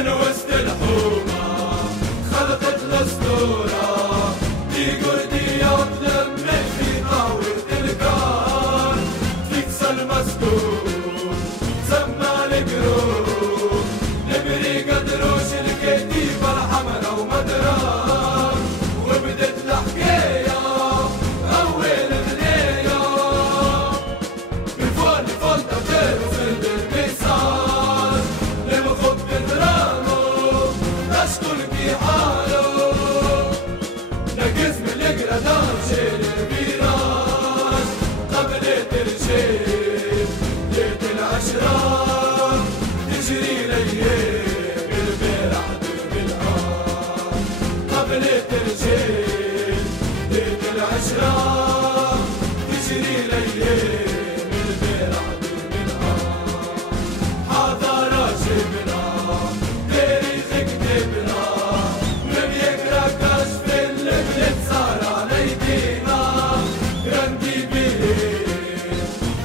من وسط الحومة خلقت الأسطورة دي قرديات لمت في طاولة الكار تكسى المسكون سمى القروب نبري قدروش الكتيبة الحمرا ومدرار وبدت الحكاية أول غنية بفول فول تطير وفرد الميسار لمخب درامو تشكل في حاله نقز من القردان شيل الفراش قبل ترشيل ليت العشرة تجري ليل بالبرعد بالعار قبل ترشيل ليت العشرة تجري ليل بالبرعد بالعار حضارة جبنا تاريخ كتبنا من يقرا كشف اللي صار على ايدينا رندي بيه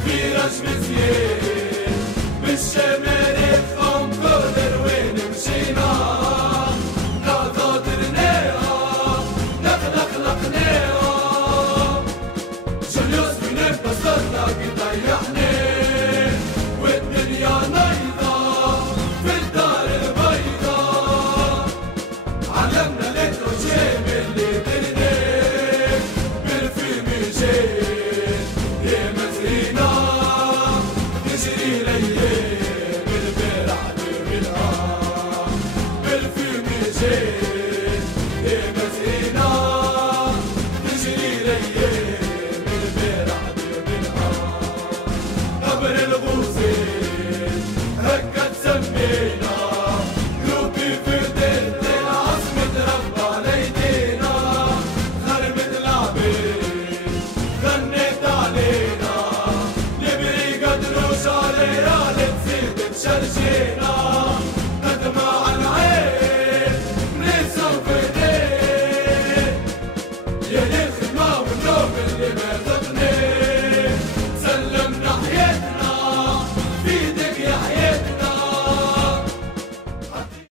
في رجم زين بالشماريخ انقدر وين مشينا لا قادرناها نخلقناها جليوس من انبسطنا قطيحنا والدنيا نايضة في الدار البيضاء علمنا الاتروجيم اللي درناه بالفيميجين يا مزرينا تجري ليل بالبرعد بالعار بالفيميجين